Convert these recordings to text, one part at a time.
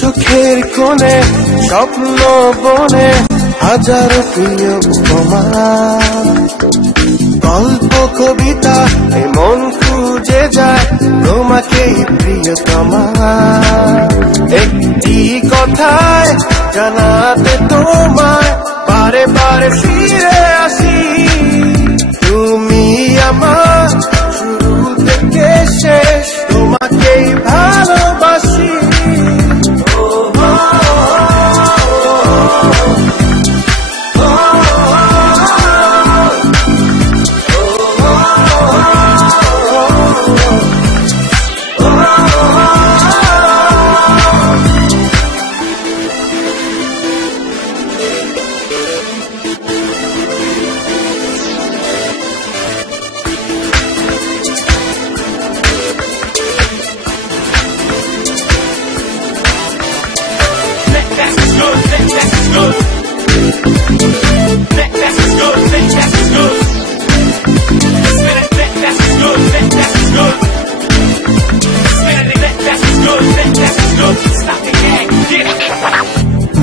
চোখের কোণে স্বপ্ন বনে হাজারো প্রিয় উপমা, গল্প কবিতা মন খুঁজে যায় তোমাকেই প্রিয়তমা। একটি কথায় জানাতে তোমায় বারে বারে ফিরে আসি, তুমি আমার শুরু থেকে শেষ, তোমাকেই ভালোবাসি।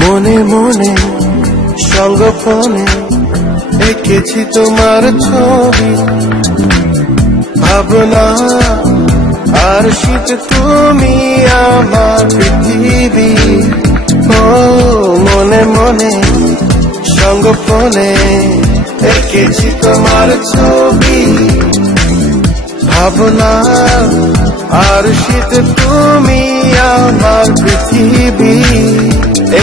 মনে মনে সঙ্গোপনে এঁকেছি তোমার ছবি, ভাবনা আর শীত তুমি আমার পৃথিবী। ও মনে মনে সঙ্গোপনে এঁকেছি তোমার ছবি, ভাবনা আর শীত তুমি আমার পৃথিবী।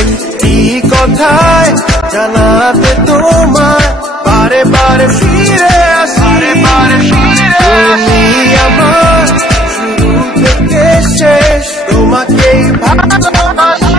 একটি কথায় জানাতে তোমায় বারে বারে ফিরে আসি, তুমি আমার শুরু থেকে শেষ, তোমাকেই ভালোবাসি।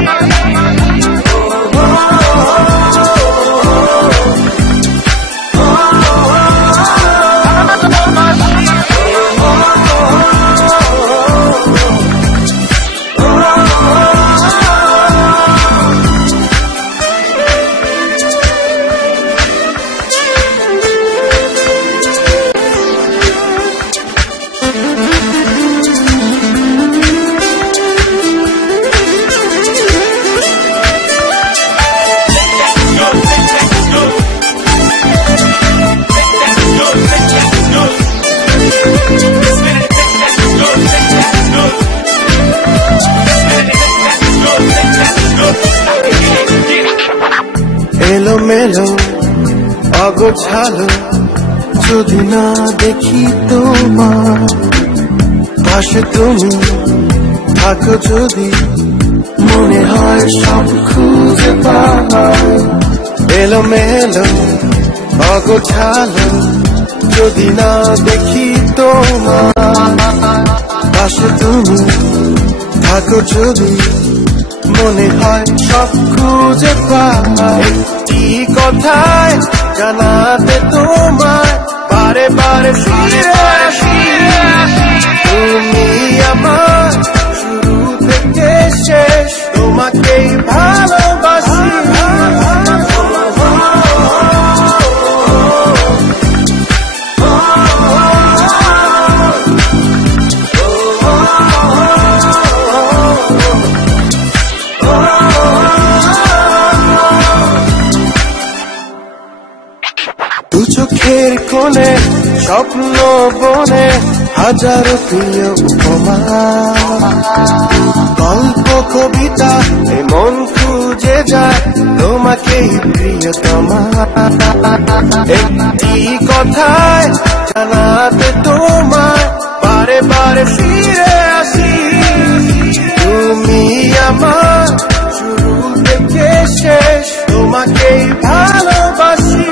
এলোমেলো অগোছালো যদি না দেখি তোমার পাশে, তুমি থাকো যদি মনে হয় সব খুঁজে পাই। এলোমেলো অগোছালো যদি না দেখি তোমার পাশে, তুমি থাকো যদি মনে হয় সব খুঁজে পাই। একটি কথায় জানাতে তোমায় বারে বারে ফিরে আসি, তুমি আমার শুরু থেকে শেষ, তোমাকেই ভালোবাসি। চোখের কোণে স্বপ্ন বনে হাজারো প্রিয় উপমা, গল্প কবিতা মন খুঁজে যায় তোমাকেই প্রিয়তমা। একটি কথায় জানাতে তোমায় বারে বারে ফিরে আসি, তুমি আমার শুরু থেকে শেষ, তোমাকেই ভালোবাসি।